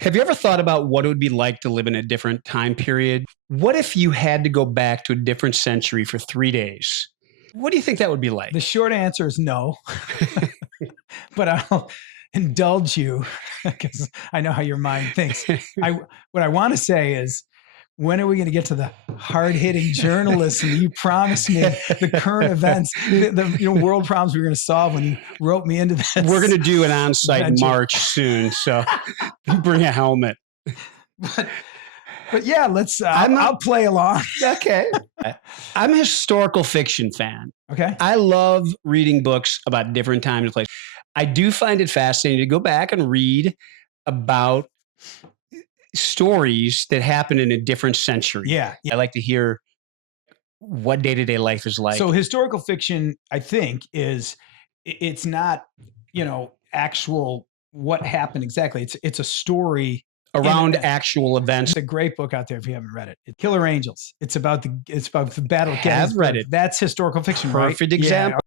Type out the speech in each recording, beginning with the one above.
Have you ever thought about what it would be like to live in a different time period? What if you had to go back to a different century for 3 days? What do you think that would be The like? short answer is no, but I'll indulge you because I know how your mind thinks. What I want to say is, when are we going to get to the hard-hitting journalism that you promised me, the current events, the world problems we were going to solve when you wrote me into We're this gonna do an on-site venture? march soon, so bring a helmet. But, but yeah, let's. I'm a I'll play along. okay. I'm a historical fiction fan. Okay. I love reading books about different times and places. I do find it fascinating to go back and read about stories that happen in a different century. Yeah. I like to hear what day-to-day life is like So historical fiction, I think, is it's not, actual what happened exactly. It's a story around actual events. It's a great book out there if you haven't read it. Killer Angels. It's about the Battle of Have read Gettysburg. it. That's historical fiction, right? Perfect Yeah. example.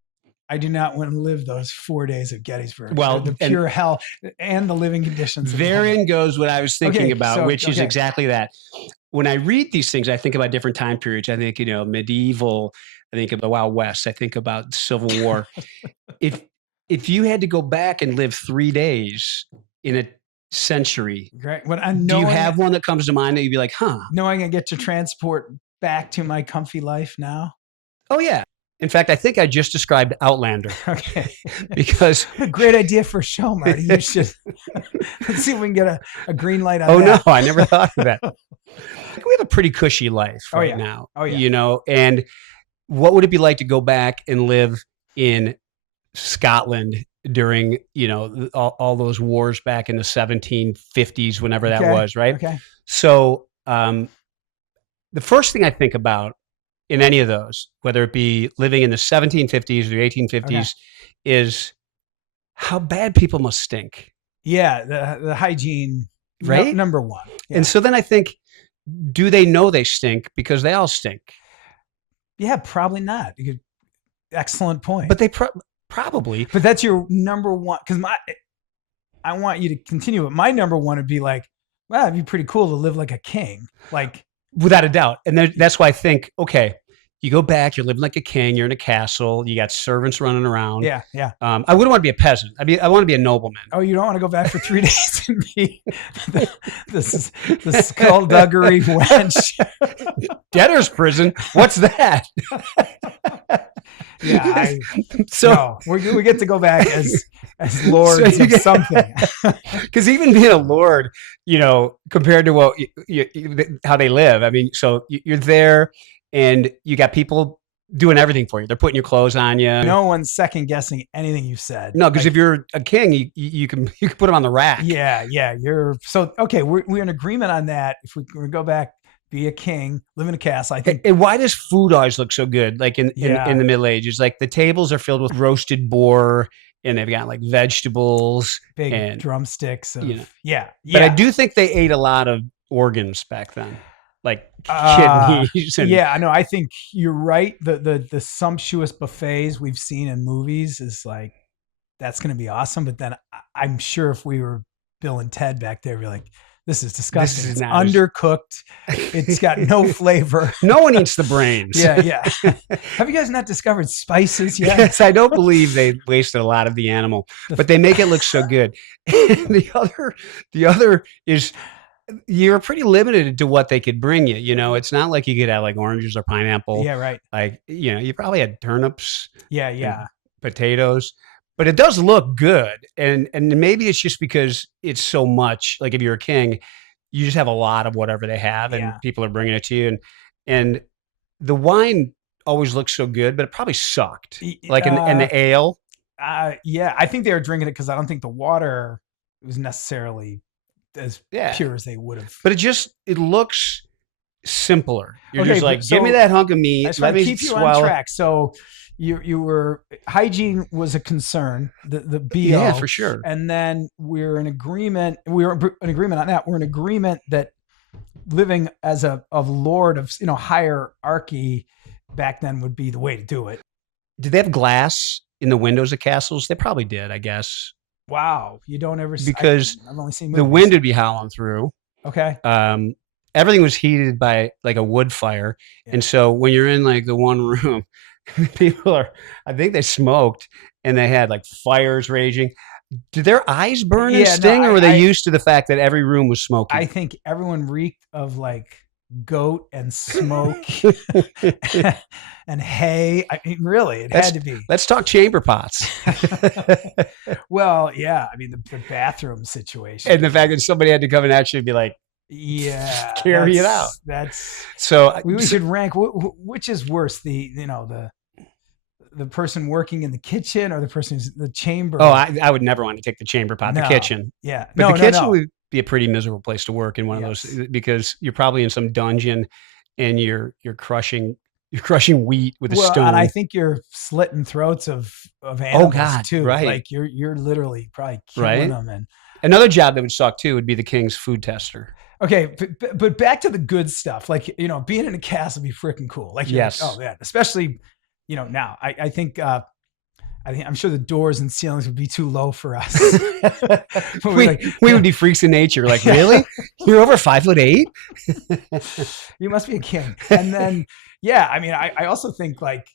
I do not want to live those 4 days of Gettysburg. Well, the and pure hell and the living conditions. of the hell. Therein goes what I was thinking Okay, about, so- which is okay. exactly that. When I read these things, I think about different time periods. I think, medieval, I think of the Wild West, I think about the Civil War. If if you had to go back and live 3 days in a century, Right. When I do you know have one that comes to mind that you'd be like, "Huh, knowing I get to transport back to my comfy life now. oh, yeah." In fact, I think I just described Outlander Okay. because Great idea for a show, Marty. You should let's see if we can get a green light on oh, no, that. I never thought of that. We have a pretty cushy life Oh, right yeah. now, Oh, yeah. and what would it be like to go back and live in Scotland during, all those wars back in the 1750s, whenever that Okay. was, right? Okay. So, the first thing I think about in any of those, whether it be living in the 1750s or 1850s, is how bad people must stink, Yeah, the hygiene right? number one. Yeah. And so then I think, do they know they stink because they all stink? Yeah, probably not. Excellent point. But they probably. But that's your number one, because I want you to continue. But my number one would be like, wow, it'd be pretty cool to live like a king. Like, Without a doubt. And that's why I think, okay, you go back, you're living like a king, you're in a castle, you got servants running around. yeah, yeah. I wouldn't want to be a peasant. I want to be a nobleman. Oh, you don't want to go back for 3 days and be the skullduggery wench. Debtor's prison. What's that? Yeah, So no, we get to go back as lords of something. because even being a lord, compared to what how they live, I mean, so you're there and you got people doing everything for you. They're putting your clothes on you. No one's second guessing anything you said. No, because Like, if you're a king, you can put them on the rack. yeah, you're so okay. We're in agreement on that. If we go back, be a king, live in a castle. I think. And why does food always look so good? Like in Yeah. the Middle Ages, like the tables are filled with roasted boar, and they've got like vegetables, Big and drumsticks. Yeah. But I do think they ate a lot of organs back then, like kidneys. And, Yeah, I know. I think you're right. The sumptuous buffets we've seen in movies is like, that's going to be awesome. But then I'm sure if we were Bill and Ted back there, we'd be like, this is disgusting. This is It's not undercooked. It's got no flavor. No one eats the brains. Yeah. Have you guys not discovered spices yet? Yes, I don't believe they wasted a lot of the animal, but they make it look so good. the other is you're pretty limited to what they could bring you. It's not like you could have like oranges or pineapple. Yeah, right. Like, you probably had turnips, Yeah. potatoes, but it does look good. And maybe it's just because it's so much, like if you're a king, you just have a lot of whatever they have and Yeah. people are bringing it to you. And the wine always looks so good, but it probably sucked. Like in the ale. Yeah, I think they were drinking it because I don't think the water was necessarily as pure as they would have. But it looks simpler. You're Okay, just like, so give me that hunk of I meat. just Let want to me keep you on swallow. track. So you were hygiene was a concern. The BO, Yeah, for sure. and then we're in agreement. We were in agreement on that. We're in agreement that living as a lord of hierarchy back then would be the way to do it. Did they have glass in the windows of castles? They probably did, I guess. Wow. You don't ever, because I've only seen the movies. wind would be howling through. Okay. Everything was heated by like a wood fire. Yeah. And so when you're in like the one room, I think they smoked and they had like fires raging. Did their eyes burn and Yeah, no, sting, or were they used to the fact that every room was smoky? I think everyone reeked of like goat and smoke and hay. I mean, really, it had to be. Let's talk chamber pots. Well, yeah. I mean, the bathroom situation. And the fact that somebody had to come and actually be like, yeah, carry it out. That's so. We should rank which is worse, the person working in the kitchen or the person who's in the chamber. Oh, I would never want to take the chamber pot, the kitchen. Yeah, but the kitchen would be a pretty miserable place to work in one of those, because you're probably in some dungeon and you're crushing wheat with a stone. And I think you're slitting throats of animals too. Right. Like you're literally probably killing them. And another job that would suck too would be the king's food tester. Okay, but back to the good stuff. Like, being in a castle would be freaking cool. Like, yes. Like, oh yeah, especially, now. I think I'm sure the doors and ceilings would be too low for us. we would be freaks of nature. Like, really? You're over 5'8"? You must be a king. And then, yeah, I mean, I also think like,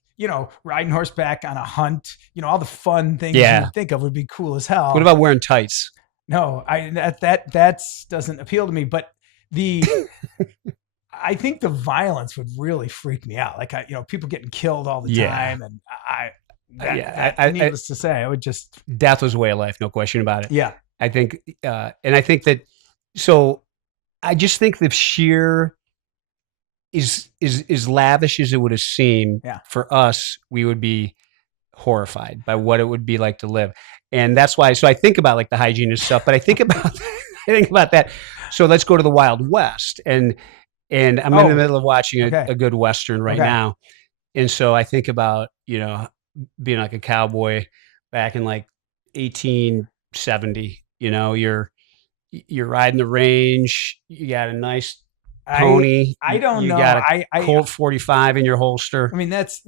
riding horseback on a hunt, all the fun things you would think of would be cool as hell. What about wearing tights? No, that doesn't appeal to me. But I think the violence would really freak me out. Like, people getting killed all the time, and needless to say, I would just, death was a way of life, no question about it. Yeah, I think, and I think that. So, I just think the sheer is lavish as it would have seemed. For us, we would be horrified by what it would be like to live. And that's why, so I think about like the hygiene and stuff, but I think about that. So let's go to the Wild West, and I'm in the middle of watching a good Western right now. And so I think about, being like a cowboy back in like 1870, you're riding the range, you got a nice pony. I don't know. You got a Colt 45 in your holster. I mean, that's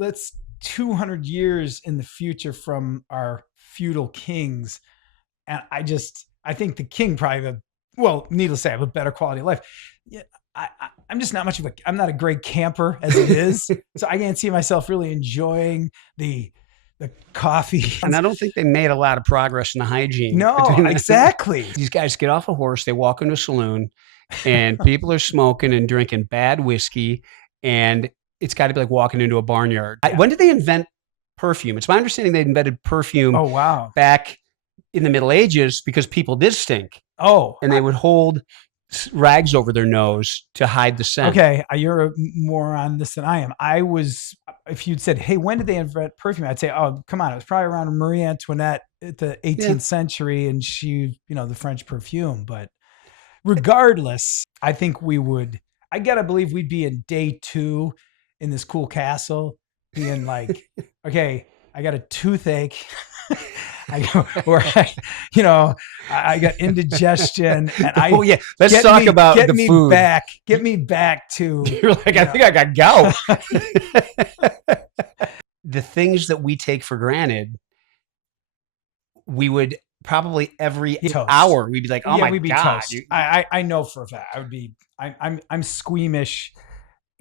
200 years in the future from our feudal kings. And I think the king probably needless to say, have a better quality of life. Yeah, I'm just not I'm not a great camper as it is. So I can't see myself really enjoying the coffee. And I don't think they made a lot of progress in the hygiene. No, exactly. These guys get off a horse, they walk into a saloon, and people are smoking and drinking bad whiskey, and it's got to be like walking into a barnyard. When did they invent perfume? It's my understanding they invented perfume. Oh, wow. Back in the Middle Ages, because people did stink. Oh. And they would hold rags over their nose to hide the scent. Okay, you're more on this than I am. If you'd said, hey, when did they invent perfume? I'd say, oh, come on. It was probably around Marie Antoinette at the 18th century, and she, the French perfume. But regardless, I think I got to believe we'd be in day 2 in this cool castle, being like, okay, I got a toothache. I got indigestion, and let's talk about the food. Get me back to. You're like, I think I got gout. The things that we take for granted, we would probably every hour we'd be like, oh my God. I know for a fact I would be. I'm squeamish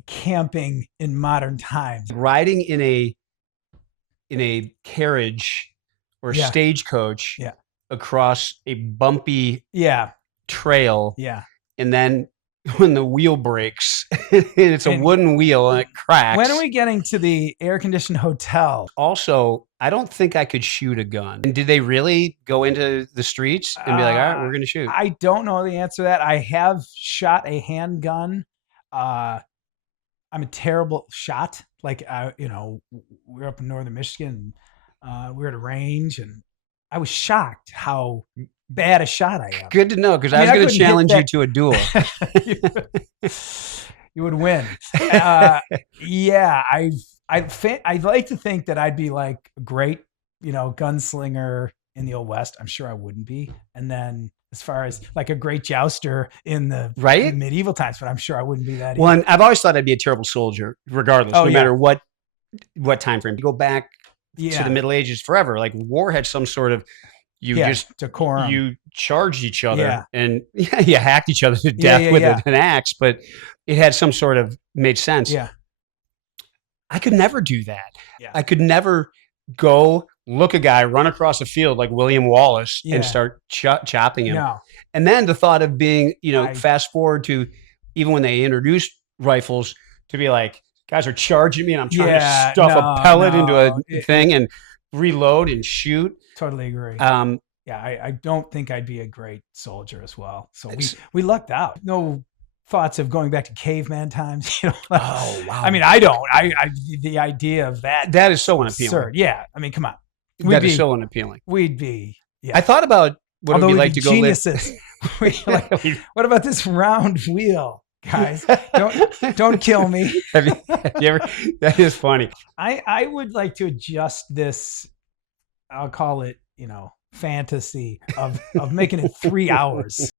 camping in modern times. Riding in a carriage or stagecoach across a bumpy trail. Yeah. And then when the wheel breaks, it's a wooden wheel and it cracks. When are we getting to the air-conditioned hotel? Also, I don't think I could shoot a gun. And did they really go into the streets and be like, all right, we're going to shoot? I don't know the answer to that. I have shot a handgun. I'm a terrible shot. Like, we were up in northern Michigan. We were at a range, and I was shocked how bad a shot I am. Good to know, because I was going to challenge you to a duel. You would win. I'd like to think that I'd be like a great, gunslinger in the Old West. I'm sure I wouldn't be. And then as far as like a great jouster in the medieval times, but I'm sure I wouldn't be that. Well, and I've always thought I'd be a terrible soldier, regardless, no matter what time frame. You go back to the Middle Ages forever. Like war had some sort of, you Yeah, just decorum. you charged each other Yeah. and yeah, you hacked each other to Yeah, death yeah, with yeah. an axe, but it had some sort of made sense. Yeah. I could never do that. Yeah. I could never go look a guy run across a field like William Wallace and Yeah. start chopping him. No. And then the thought of being, I fast forward to even when they introduced rifles to be like, guys are charging me and I'm trying to Yeah, stuff a no, pellet into a no. thing and reload and shoot. Totally agree. Um, Yeah, I don't think I'd be a great soldier as well. So It's- we lucked out. No thoughts of going back to caveman times, oh wow. I mean, I don't. The idea of that that is so unappealing. absurd. Yeah. I mean, come on. That is so unappealing. We'd be yeah. I thought about what it Although would be we'd like be to go live. geniuses. What about this round wheel, guys? Don't kill me. have you ever? That is funny. I would like to adjust this, I'll call it, fantasy of making it 3 hours.